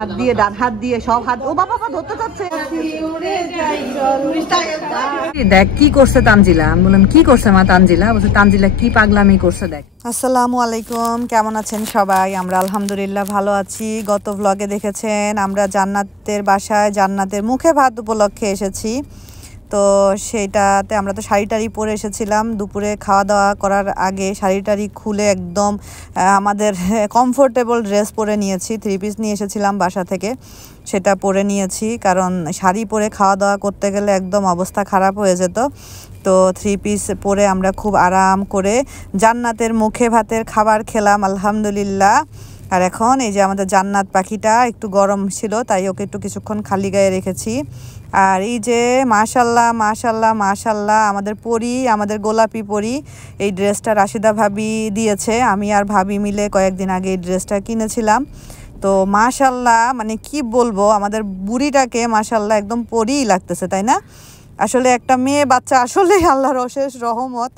হাত দিয়ে ডান হাত দিয়ে সব হাত ও বাবা ধরতে যাচ্ছে। দেখ কি করছে তানজিলা। আমি বললাম কি করছে মা তানজিলা? বলছে তানজিলা কি পাগলামি করছে দেখ। আসসালামু আলাইকুম, কেমন আছেন সবাই? আমরা আলহামদুলিল্লাহ ভালো আছি। গত ব্লগে দেখেছেন আমরা জান্নাতের বাসায় জান্নাতের মুখে ভাত উপলক্ষে এসেছি। তো সেইটাতে আমরা তো শাড়ি টাড়ি পরে এসেছিলাম। দুপুরে খাওয়া দাওয়া করার আগে শাড়ি টাড়ি খুলে একদম আমাদের কমফোর্টেবল ড্রেস পরে নিয়েছি। 3 পিস নিয়ে এসেছিলাম বাসা থেকে, সেটা পরে নিয়েছি। কারণ শাড়ি পরে খাওয়া দাওয়া করতে গেলে একদম অবস্থা খারাপ হয়ে যেত। তো 3 পিস পরে আমরা খুব আরাম করে জান্নাতের মুখে ভাতের খাবার খেলাম আলহামদুলিল্লাহ। আর এখন এই যে আমাদের জান্নাত পাখিটা একটু গরম ছিল, তাই ওকে একটু কিছুক্ষণ খালি গায়ে রেখেছি। আর এই যে মাশাল্লাহ মাশাল্লাহ মাশাল্লাহ আমাদের পরি, আমাদের গোলাপি পরি, এই ড্রেসটা রাশিদা ভাবি দিয়েছে। আমি আর ভাবি মিলে কয়েকদিন আগে এই ড্রেসটা কিনেছিলাম। তো মাশাল্লাহ মানে কি বলবো, আমাদের বুড়িটাকে মাশাল্লাহ একদম পরিই লাগতেছে, তাই না? আসলে একটা মেয়ে বাচ্চা আসলে আল্লাহর অশেষ রহমত।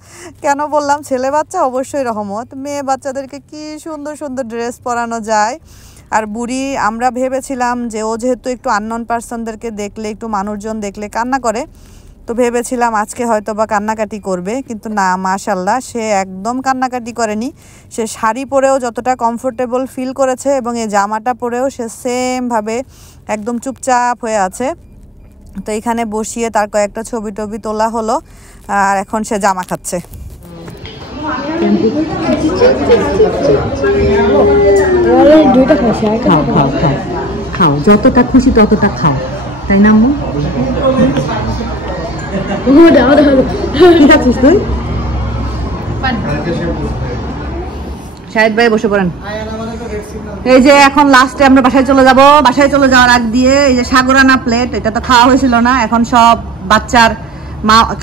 কেন বললাম ছেলে বাচ্চা? অবশ্যই রহমত। মেয়ে বাচ্চাদেরকে কি সুন্দর সুন্দর ড্রেস পরানো যায়। আর বুড়ি আমরা ভেবেছিলাম যে ও যেহেতু একটু আননোন পার্সনদেরকে দেখলে, একটু মানুষজন দেখলে কান্না করে, তো ভেবেছিলাম আজকে হয়তো বা কান্নাকাটি করবে, কিন্তু না, মাশাল্লাহ সে একদম কান্নাকাটি করেনি। সে শাড়ি পরেও যতটা কমফোর্টেবল ফিল করেছে এবং এই জামাটা পরেও সে সেমভাবে একদম চুপচাপ হয়ে আছে। তো এখানে বসিয়ে তার কয়েকটা ছবি টবি তোলা হলো, আর এখন সে জামা খাচ্ছে। খাও খাও খাও খাও, যতটা খুশি ততটা খাও, তাই না? কি খাচ্ছিস তুই? শাহিদ ভাই বসে পড়েন। এই যে এখন লাস্টে আমরা বাসায় চলে যাব। বাসায় চলে যাওয়ার আগ দিয়ে এই যে সাগরানা প্লেট, এটা তো খাওয়া হয়েছিল না, এখন সব বাচ্চার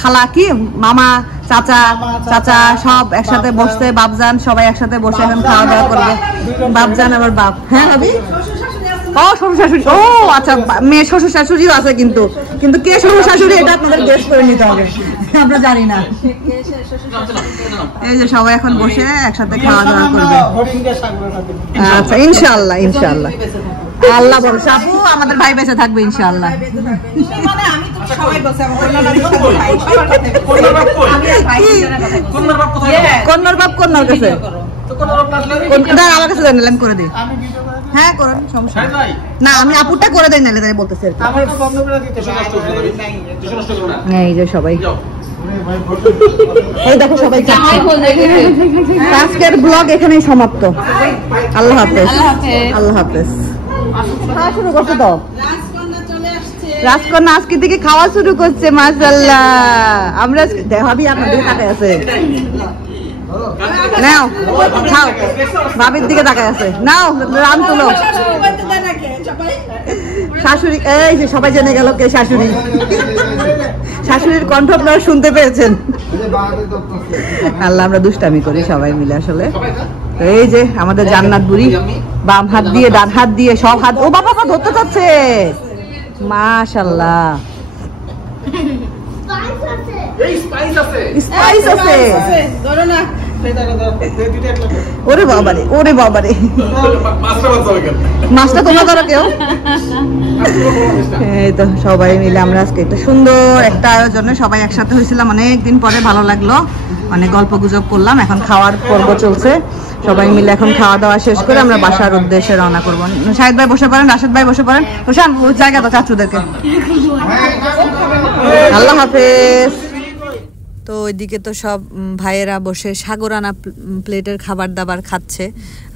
খালা কি মামা চাচা চাচা সব একসাথে বসতে, বাপজান সবাই একসাথে বসে এখন খাওয়া দাওয়া করবে। বাপজান আবার বাপ, হ্যাঁ ভাবি? ও শ্বশুর শাশুড়ি, ও আচ্ছা, মেয়ে শ্বশুর শাশুড়িও আছে, কিন্তু কিন্তু কে শ্বশুর শাশুড়ি এটা আপনাদের গেস করে নিতে হবে, আমরা জানি না। এই যে সবাই এখন বসে একসাথে খাওয়া দাওয়া করবে। আচ্ছা ইনশাআল্লাহ ইনশাআল্লাহ, আল্লাহ ভরসা। আপু আমাদের ভাই বেঁচে থাকবে ইনশাআল্লাহ। কন্যার বাপ কন্যার কাছে, আমার কাছে জানি আমি করে দিই। হ্যাঁ করেন, সমস্যা না, আমি আপুরটা করে দেই, নাহলে তাই বলতেছে। এই যে সবাই, এই দেখো সবাই, আজকের ব্লগ এখানেই সমাপ্ত। আল্লাহ হাফেজ, আল্লাহ হাফেজ। খাওয়া শুরু করছে তো রাজকন্যা আজকে থেকে খাওয়া শুরু করছে, মাশাআল্লাহ। আমরা ভাবি আপনার দিকে তাকায় আছে, নাও খাও, ভাবির দিকে তাকায় আছে, নাও রাম তুলো। শাশুড়ি, এই যে সবাই জেনে গেল কে শাশুড়ি। শাশুড়ির কণ্ঠ আপনারা শুনতে পেয়েছেন। আল্লাহ, আমরা দুষ্টামি করি সবাই মিলে আসলে। তো এই যে আমাদের জান্নাত বুড়ি বাম হাত দিয়ে ডান হাত দিয়ে সব হাত ও বাবা ধরতে যাচ্ছে, মাশাআল্লাহ। স্পাইস আছে, ওরে বাবারে ওরে বাবারে, মাছটা তোমরা ধরো কেউ। এই তো সবাই মিলে আমরা আজকে একটা সুন্দর একটা আয়োজনে সবাই একসাথে হয়েছিলাম, অনেকদিন পরে, ভালো লাগলো, অনেক গল্প গুজব করলাম। এখন খাওয়ার পর্ব চলছে, সবাই মিলে এখন খাওয়া দাওয়া শেষ করে আমরা বাসার উদ্দেশ্যে রওনা করবো। শাহিদ ভাই বসে পড়েন, রাশেদ ভাই বসে পড়েন, বসান জায়গা তো চাচুদেরকে। আল্লাহ হাফেজ। তো ওইদিকে তো সব ভাইয়েরা বসে সাগরানা প্লেটের খাবার দাবার খাচ্ছে,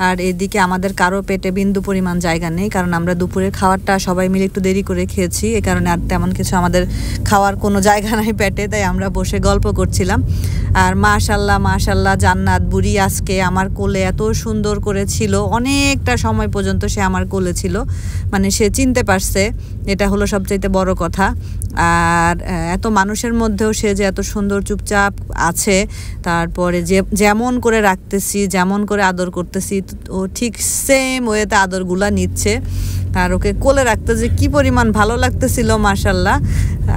আর এদিকে আমাদের কারো পেটে বিন্দু পরিমাণ জায়গা নেই, কারণ আমরা দুপুরের খাবারটা সবাই মিলে একটু দেরি করে খেয়েছি, এ কারণে আর তেমন কিছু আমাদের খাওয়ার কোনো জায়গা নাই পেটে, তাই আমরা বসে গল্প করছিলাম। আর মাশাল্লাহ মাশাল্লাহ জান্নাত বুড়ি আজকে আমার কোলে এত সুন্দর করে ছিল, অনেকটা সময় পর্যন্ত সে আমার কোলে ছিল, মানে সে চিনতে পারছে, এটা হলো সবচাইতে বড় কথা। আর এত মানুষের মধ্যেও সে যে এত সুন্দর চুপচাপ আছে, তারপরে যে যেমন করে রাখতেছি, যেমন করে আদর করতেছি, ও ঠিক সেম ওয়েতে আদরগুলা নিচ্ছে। আর ওকে কোলে রাখতে যে কি পরিমাণ ভালো লাগতেছিল মাশাআল্লাহ,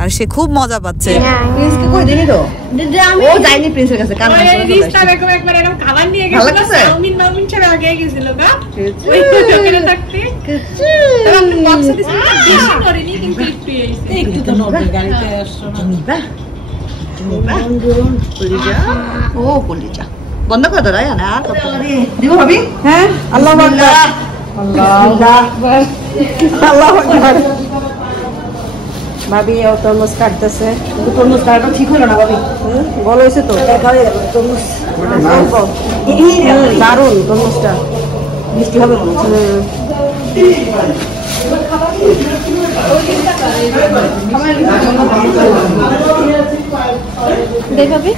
আর সে খুব মজা পাচ্ছে। প্রিন্সকে কই দিনি তো ও যায়নি প্রিন্সের কাছে, কারণ রিস্তা বেগম একবার এরকম খাবার নিয়ে গেছিল, চাউমিন মাউমিন ছেড়ে আগে গেছিল গা ওই দোকানে থাকতে, তখন বক্স দিছিল বেশি করেনি কিন্তু একটু তো নড়বে গাড়িতে আসছো না কলিজা। ও কলিজা বন্ধ করে দাও না আর কত দিব ভাবি। হ্যাঁ আল্লাহু আকবার আল্লাহু আকবার আল্লাহু আকবার। ভাবি ও তরমুজ কাটতেছে, কিন্তু তরমুজ কাটা ঠিক হলো না ভাবি, বলো হয়েছে তো তরমুজ দারুণ, তরমুজটা মিষ্টি হবে মনে হচ্ছে। দেখাবি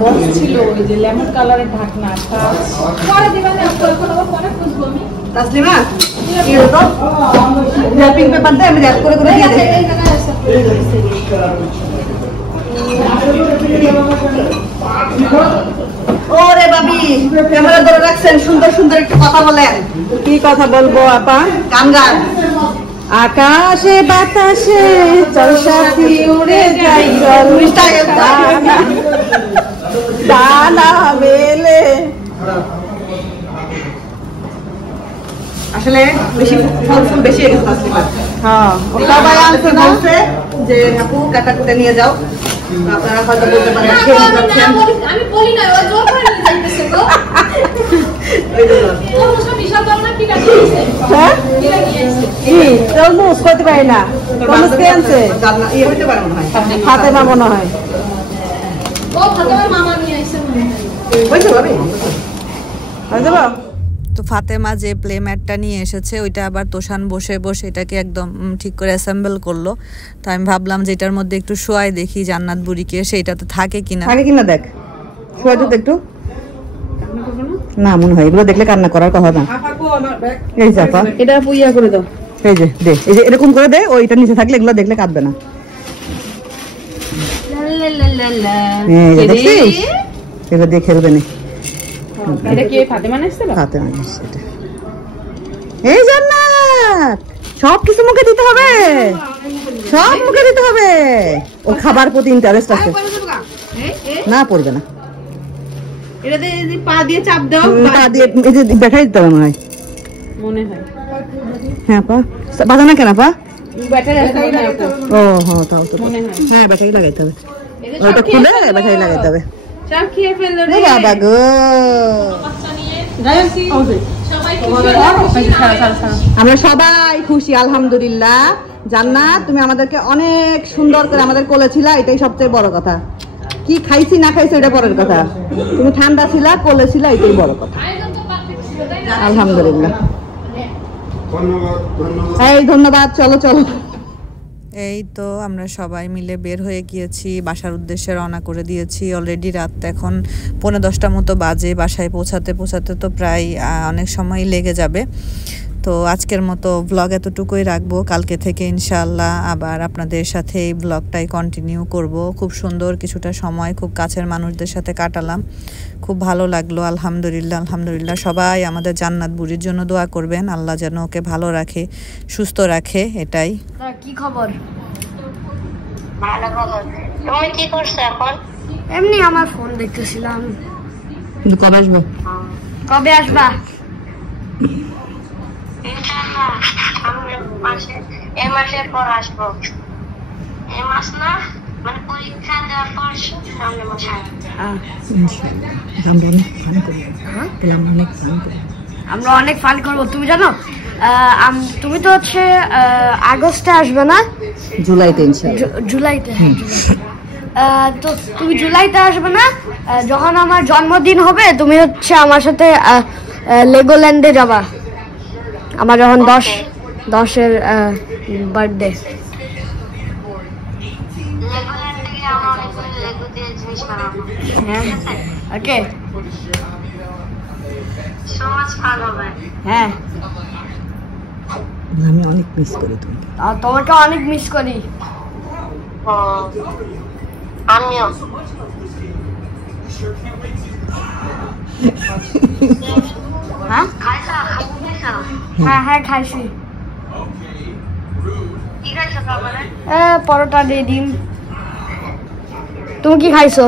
বক্স ছিল ওই যে লেমন কালারের ঢাকনা, পরে দিবেন না পরে খুঁজবো আমি। তাসলিমা কি হলো র‍্যাপিং পেপার দিয়ে আমি র‍্যাপ করে করে দিয়ে দেই। ওরে ভাবি ক্যামেরা ধরে রাখছেন, সুন্দর সুন্দর একটা কথা বলেন। কি কথা বলবো আপা? গান গান। আকাশে বাতাসে চল সাথী উড়ে যাই, চল দানা মেলে। আসলে বেশি ফল ফুল বেশি হয়ে গেছে। হ্যাঁ সবাই আনছে বলছে যে আপু কাটা কুটে নিয়ে যাও, আপনারা হয়তো বলতে পারেন আমি বলি না, ও জোর করে নিয়ে যাইতেছে গো। এই তো ও সব বিশাল দল না কি কাটি দিয়েছে। হ্যাঁ কি লাগিয়েছে কি তরমুজ করতে পারে না, তরমুজ কে আনছে? জানা এই হইতে পারে মনে হয় ফাতেমা মনে হয়, ও ফাতেমার মামা নিয়ে আইছে মনে হয়। হইছে ভাবি হইছে বা। তো ফাতেমা যে প্লে ম্যাটটা নিয়ে এসেছে ওইটা আবার তোষান বসে বসে এটাকে একদম ঠিক করে অ্যাসেম্বল করলো। তো আমি ভাবলাম যে এটার মধ্যে একটু শোয়াই দেখি জান্নাত বুড়িকে, সেইটাতে থাকে কিনা। থাকে কিনা দেখ, শোয়া তো একটু। না মনে হয় এগুলো দেখলে কান্না করার কথা না। এই চাপা এটা পুইয়া করে দাও, এই যে দে, এই যে এরকম করে দে, ওইটা নিচে থাকলে এগুলো দেখলে কাঁদবে না। দেখছিস এগুলো দিয়ে খেলবে না। এটা কি ফাতেমা নিছিল? ফাতেমা নিছিল এটা। এই জান্নাত সব কিছু মুখে দিতে হবে, সব মুখে দিতে হবে। ওর খাবার প্রতি ইন্টারেস্ট আছে না, পড়বে না। এটাতে পা দিয়ে চাপ দাও, পা দিয়ে এই যে দেখাই দিতে হবে মনে হয়। হ্যাঁ পা বাজা না কেন পা? ব্যাটারি লাগাই না। ও হ্যাঁ তাও তো মনে হয়। হ্যাঁ ব্যাটারি লাগাইতে হবে, ওটা খুলে ব্যাটারি লাগাইতে হবে। সব খেয়ে ফেললো রে বাবা গো। আমরা সবাই খুশি আলহামদুলিল্লাহ। জান্নাত তুমি আমাদেরকে অনেক সুন্দর করে আমাদের কোলে ছিলা, এটাই সবচেয়ে বড় কথা। কি খাইছি না খাইছি এটা পরের কথা, তুমি ঠান্ডা ছিলা, কোলে ছিলা, এটাই বড় কথা। আলহামদুলিল্লাহ। এই ধন্যবাদ। চলো চলো। এই তো আমরা সবাই মিলে বের হয়ে গিয়েছি, বাসার উদ্দেশ্যে রওনা করে দিয়েছি। অলরেডি রাত এখন 9:30 মতো বাজে। বাসায় পৌঁছাতে পৌঁছাতে তো প্রায় অনেক সময় লেগে যাবে। তো আজকের মতো ব্লগ এতটুকুই রাখবো। কালকে থেকে ইনশাআল্লাহ আবার আপনাদের সাথে এই ব্লগটাই কন্টিনিউ করব। খুব সুন্দর কিছুটা সময় খুব কাছের মানুষদের সাথে কাটালাম, খুব ভালো লাগলো। আলহামদুলিল্লাহ আলহামদুলিল্লাহ। সবাই আমাদের জান্নাত বুড়ির জন্য দোয়া করবেন, আল্লাহ যেন ওকে ভালো রাখে, সুস্থ রাখে। এটাই। কি খবর? ভালো খবর। তুমি কি করছো এখন? এমনি আমার ফোন দেখতেছিলাম। কিন্তু কবে আসবে? কবে আসবা? ইনশাআল্লাহ আমরা এই মাসের পর আসবো। এই মাস না মানে পরীক্ষা দেওয়ার পর সামনে মাসে। আমরা অনেক ফান করব। আমরা অনেক ফান করবো। তুমি জানো তুমি তো হচ্ছে আগস্টে আসবে না? জুলাইতে। জুলাইতে তো তুমি জুলাইতে আসবে না? যখন আমার জন্মদিন হবে তুমি হচ্ছে আমার সাথে লেগোল্যান্ডে যাবা, আমার যখন 10-এর বার্থডে। ওকে হ্যাঁ আমি অনেক মিস করি তোমাকে। তোমাকে অনেক মিস করি। আমিও। হ্যাঁ হ্যাঁ হ্যাঁ খাইছি। খাইছো খাবারে? পরোটা দিয়ে ডিম। তুমি কি খাইছো?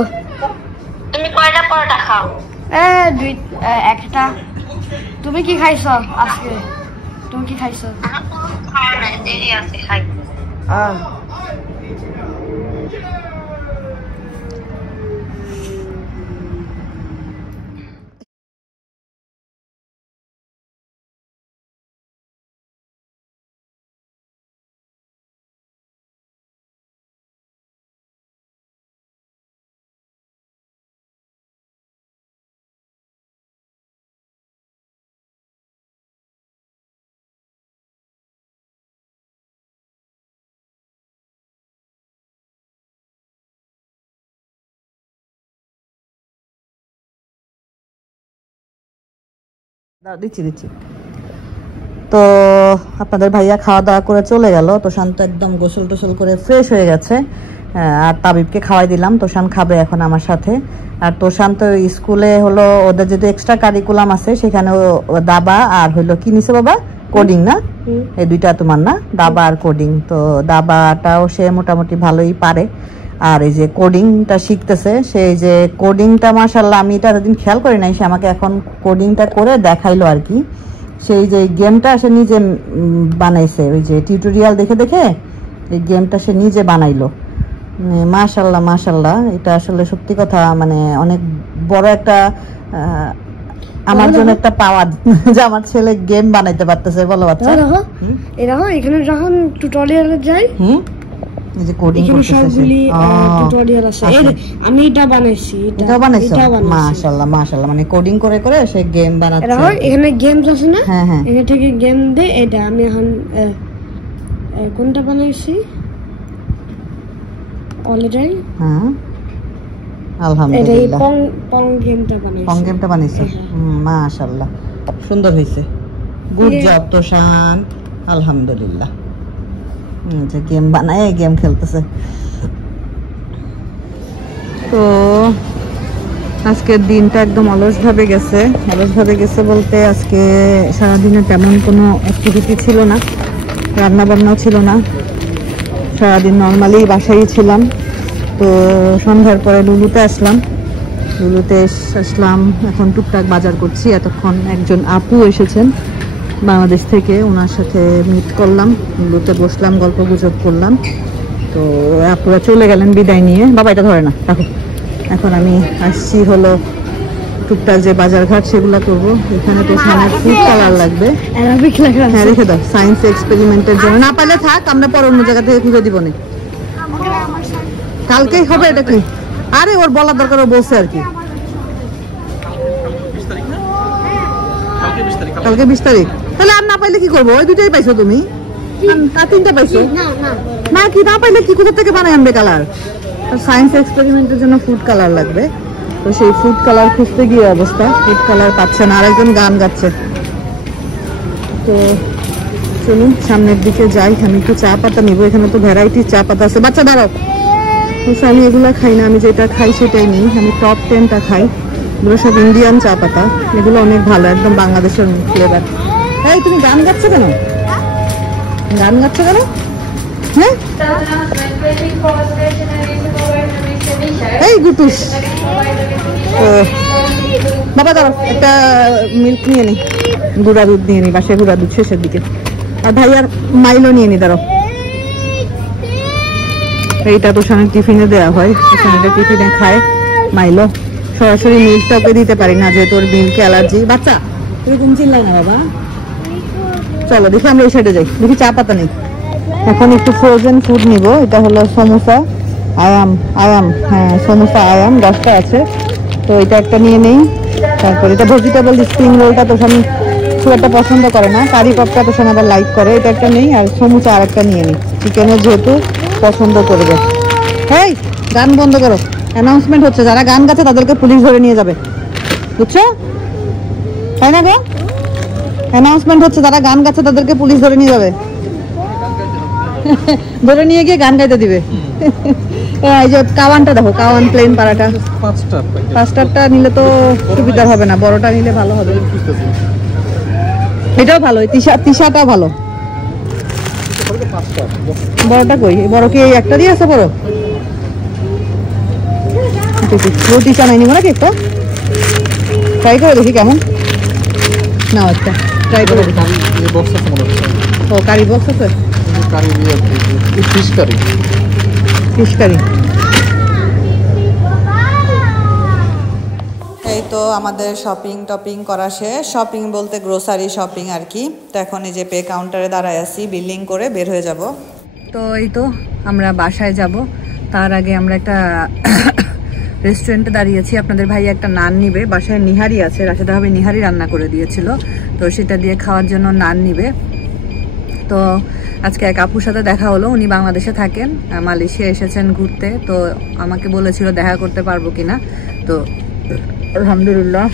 তুমি কয়টা পরোটা খাও? একটা। তুমি কি খাইছো আজকে? তুমি কি খাইছো? খাওয়া নাই, দেরি আছে খাই। দিচ্ছি। তো আপনাদের ভাইয়া খাওয়া দাওয়া করে চলে গেল। তোষান তো একদম গোসল টোসল করে ফ্রেশ হয়ে গেছে। আর তাবিবকে খাওয়াই দিলাম, তোষান খাবে এখন আমার সাথে। আর তোষান তো স্কুলে হলো ওদের যদি এক্সট্রা কারিকুলাম আছে সেখানে দাবা আর হইলো কি নিছে বাবা, কোডিং না? এই দুইটা তোমার না, দাবা আর কোডিং। তো দাবাটাও সে মোটামুটি ভালোই পারে। আর এই যে কোডিংটা শিখতেছে, সেই যে কোডিংটা মাশাআল্লাহ আমি এটা এতদিন খেয়াল করি নাই, সে আমাকে এখন কোডিংটা করে দেখাইলো আর কি। সেই যে গেমটা সে নিজে বানাইছে, ওই যে টিউটোরিয়াল দেখে দেখে এই গেমটা সে নিজে বানাইলো। মাশাআল্লাহ, এটা আসলে সত্যি কথা, মানে অনেক বড় একটা আমার জন্য একটা পাওয়ার যে আমার ছেলে গেম বানাইতে পারতেছে। বলো বাচ্চা, এরকম এখানে যখন টিউটোরিয়ালে যাই এই যে কোডিং করতেছে সবগুলি টিউটোরিয়াল আছে। আমি এটা বানাইছি, এটা বানাইছো? মাশাআল্লাহ, মানে কোডিং করে করে সে গেম বানাচ্ছে। এখানে গেমস আছে না? হ্যাঁ, এখান থেকে গেম দে। এটা আমি এখন কোনটা বানাইছি অলরেডি। হ্যাঁ, আলহামদুলিল্লাহ। পং গেমটা বানাইছি। পং গেমটা বানাইছো? মাশাআল্লাহ, সুন্দর হয়েছে। গুড জব তোষান, আলহামদুলিল্লাহ। যে গেম বানায় গেম খেলতেছে। তো আজকের দিনটা একদম অলসভাবে গেছে বলতে আজকে সারাদিনে তেমন কোনো অ্যাক্টিভিটি ছিল না, রান্না বান্নাও ছিল না, সারাদিন নর্মালি বাসায় ছিলাম। তো সন্ধ্যার পরে লুলুতে আসলাম, এখন টুকটাক বাজার করছি। এতক্ষণ একজন আপু এসেছেন বাংলাদেশ থেকে, ওনার সাথে মিট করলাম, লুলুতে বসলাম, গল্প গুজব করলাম। তো আপুরা চলে গেলেন বিদায় নিয়ে। বাবা এটা ধরে না, রাখো। এখন আমি আসছি হলো টুকটাক যে বাজার ঘাট সেগুলো করবো। এখানে তো ফুড কালার লাগবে। হ্যাঁ রেখে দাও, সায়েন্স এক্সপেরিমেন্টের জন্য। না পাইলে থাক, আমরা পরে অন্য জায়গা থেকে খুঁজে দিব না, কালকেই হবে। এটা কি? আরে ওর বলার দরকার, ও বলছে আর কি। কালকে 20 তারিখ। তাহলে আর না পাইলে কি করবো? ওই দুটাই পাইছো তুমি? তিনটা পাইছো না? কি না পাইলে কি কোথা থেকে বানায় আনবে কালার? সায়েন্স এক্সপেরিমেন্টের জন্য ফুড কালার লাগবে। তো সেই ফুড কালার খুঁজতে গিয়ে অবস্থা, ফুড কালার পাচ্ছে না। আরেকজন গান গাচ্ছে। তো চলুন সামনের দিকে যাই। আমি একটু চা পাতা নিবো, এখানে তো ভ্যারাইটির চা পাতা আছে। বাচ্চা দাঁড়াও, আমি এগুলো খাই না, আমি যেটা খাই সেটাই নিই। আমি টপ 10টা খাই, এগুলো সব ইন্ডিয়ান চা পাতা। এগুলো অনেক ভালো, একদম বাংলাদেশের ফ্লেভার। এই তুমি গান গাচ্ছ কেন? হ্যাঁ এই গুটুস। বাবা দাঁড়াও, একটা মিল্ক নিয়ে নি, গুঁড়া দুধ নিয়ে নি, বাসায় গুঁড়া দুধ শেষের দিকে। আর ভাইয়ার মাইলো নিয়ে নি, দাঁড়াও। এইটা তো সামনে টিফিনে দেওয়া হয়, টিফিনে খায় মাইলো। সরাসরি মিল্কটা ওকে দিতে পারি না, যেহেতু ওর মিল্কে অ্যালার্জি। বাচ্চা এরকম চিল্লাই না বাবা। চলো দেখি আমরা এই সাইডে যাই, দেখি চা পাতা নেই। এখন একটু ফ্রোজেন ফুড নিব। এটা হলো সমোসা আয়াম, হ্যাঁ সমোসা আয়াম 10টা আছে। তো এটা একটা নিয়ে নেই। তারপর এটা ভেজিটেবল স্প্রিং রোলটা তো আমি খুব একটা পছন্দ করে না, কারি পপটা তো আবার লাইক করে। এটা একটা নেই, আর সমোসা আর একটা নিয়ে নিই, চিকেনের যেহেতু পছন্দ করবে। এই গান বন্ধ করো, অ্যানাউন্সমেন্ট হচ্ছে, যারা গান গাচ্ছে তাদেরকে পুলিশ ধরে নিয়ে যাবে, বুঝছো? তাই না গো? অ্যানাউন্সমেন্ট হচ্ছে, যারা গান গাচ্ছে তাদেরকে পুলিশ ধরে নিয়ে যাবে, ধরে নিয়ে গিয়ে গান গাইতে দিবে। এই যে কাওয়ানটা দেখো, কাওয়ান প্লেন পারাটা 5টারটা নিলে তো সুবিধা হবে না, বড়টা নিলে ভালো হবে। এটাও ভালো, তিশাটাও ভালো। বড়টা কই? বড় কি এই একটা দিয়ে আছে? বড় রুটি চানাই নিব নাকি? একটা ট্রাই করে দেখি কেমন। না একটা ট্রাই করে দেখি। ও কারি বক্স আছে, ফিশ কারি। Fish curry. এই তো আমাদের শপিং টপিং করা শেষ। শপিং বলতে গ্রোসারি শপিং আর কি। তো এখন এই যে পে কাউন্টারে দাঁড়ায় আছি, বিলিং করে বের হয়ে যাব। তো এই তো আমরা বাসায় যাব, তার আগে আমরা একটা রেস্টুরেন্টে দাঁড়িয়েছি। আপনাদের ভাই একটা নান নিবে, বাসায় নিহারি আছে, রাশেদা ভাবি নিহারি রান্না করে দিয়েছিল, তো সেটা দিয়ে খাওয়ার জন্য নান নিবে। তো আজকে এক আপুর সাথে দেখা হলো, উনি বাংলাদেশে থাকেন, মালয়েশিয়া এসেছেন ঘুরতে। তো আমাকে বলেছিল দেখা করতে পারবো কিনা, তো আলহামদুলিল্লাহ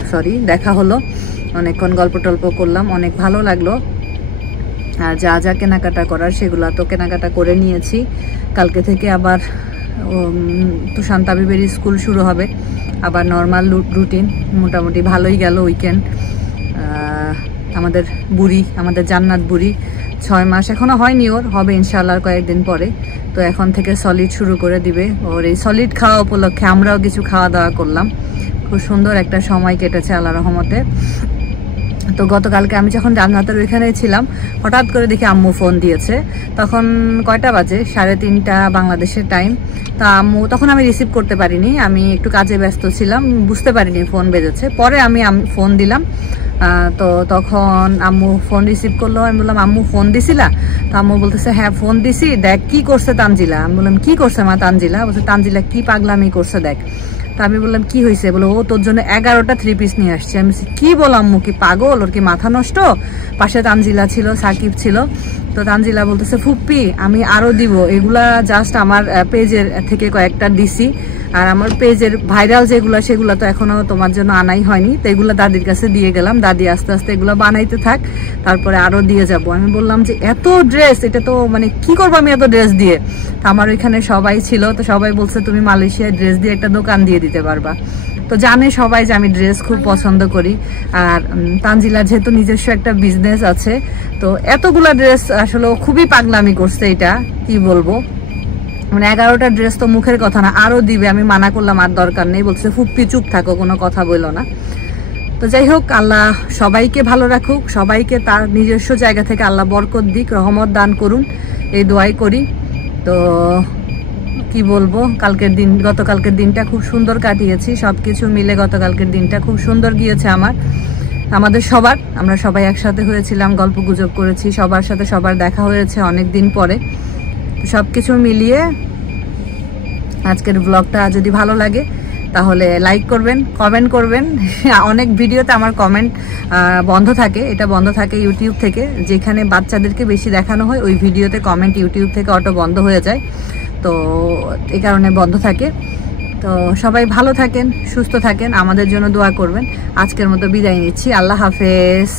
দেখা হলো। অনেকক্ষণ গল্প টল্প করলাম, অনেক ভালো লাগলো। আর যা যা কেনাকাটা করার সেগুলো তো কেনাকাটা করে নিয়েছি। কালকে থেকে আবার তুষান্ত আবিবের স্কুল শুরু হবে, আবার নর্মাল রুটিন। মোটামুটি ভালোই গেল উইকেন্ড। আমাদের বুড়ি, আমাদের জান্নাত বুড়ি 6 মাস এখনো হয়নি, ওর হবে ইনশাআল্লাহ কয়েকদিন পরে। তো এখন থেকে সলিড শুরু করে দিবে। ওর এই সলিড খাওয়া উপলক্ষে আমরাও কিছু খাওয়া দাওয়া করলাম। খুব সুন্দর একটা সময় কেটেছে আল্লাহর রহমতে। তো গতকালকে আমি যখন জান্নাতের ওইখানে ছিলাম, হঠাৎ করে দেখি আম্মু ফোন দিয়েছে। তখন কয়টা বাজে? 3:30 বাংলাদেশের টাইম। তা আম্মু, তখন আমি রিসিভ করতে পারিনি, আমি একটু কাজে ব্যস্ত ছিলাম, বুঝতে পারিনি ফোন বেজেছে। পরে আমি ফোন দিলাম, তো তখন আম্মু ফোন রিসিভ করলো। আমি বললাম আম্মু ফোন দিছিলা? তো আম্মু বলতেছে হ্যাঁ ফোন দিছি, দেখ কি করছে তানজিলা। আমি বললাম কি করছে মা তানজিলা? বলছে তানজিলা কি পাগলামি করছে দেখ। তা আমি বললাম কি হয়েছে? বলো ও তোর জন্য 11টা 3 পিস নিয়ে আসছে। আমি কি বললাম, আম্মু কি পাগল? ওর কি মাথা নষ্ট? পাশে তানজিলা ছিল, সাকিব ছিল। তো তানজিলা বলতেছে ফুপ্পি আমি আরো দিব, এগুলা জাস্ট আমার পেজের থেকে কয়েকটা দিছি, আর আমার পেজের ভাইরাল যেগুলা সেগুলা তো এখনো তোমার জন্য আনাই হয়নি। তো এগুলো দাদির কাছে দিয়ে গেলাম, দাদি আস্তে আস্তে এগুলো বানাইতে থাক, তারপরে আরো দিয়ে যাব। আমি বললাম যে এত ড্রেস, এটা তো মানে কি করবো আমি এত ড্রেস দিয়ে? আমার ওইখানে সবাই ছিল, তো সবাই বলছে তুমি মালয়েশিয়ায় ড্রেস দিয়ে একটা দোকান দিয়ে দিতে পারবা। তো জানে সবাই যে আমি ড্রেস খুব পছন্দ করি। আর তানজিলার যেহেতু নিজস্ব একটা বিজনেস আছে, তো এতগুলা ড্রেস আসলে খুবই পাগলামি করছে। এটা কি বলবো, মানে 11টা ড্রেস তো মুখের কথা না, আরো দিবে। আমি মানা করলাম আর দরকার নেই, বলছে ফুপ্পি চুপ থাকো, কোনো কথা বললো না। তো যাই হোক, আল্লাহ সবাইকে ভালো রাখুক, সবাইকে তার নিজস্ব জায়গা থেকে আল্লাহ বরকত দিক, রহমত দান করুন, এই দোয়াই করি। তো কি বলবো, গতকালকের দিনটা খুব সুন্দর কাটিয়েছি, সবকিছু মিলে গতকালকের দিনটা খুব সুন্দর গিয়েছে আমাদের সবার। আমরা সবাই একসাথে হয়েছিলাম, গল্প গুজব করেছি, সবার সাথে সবার দেখা হয়েছে অনেক দিন পরে। সবকিছু মিলিয়ে আজকের ব্লগটা যদি ভালো লাগে তাহলে লাইক করবেন, কমেন্ট করবেন। অনেক ভিডিওতে আমার কমেন্ট বন্ধ থাকে, এটা বন্ধ থাকে ইউটিউব থেকে, যেখানে বাচ্চাদেরকে বেশি দেখানো হয় ওই ভিডিওতে কমেন্ট ইউটিউব থেকে অটো বন্ধ হয়ে যায়, তো এই কারণে বন্ধ থাকে। তো সবাই ভালো থাকেন, সুস্থ থাকেন, আমাদের জন্য দোয়া করবেন। আজকের মতো বিদায় নিচ্ছি, আল্লাহ হাফেজ।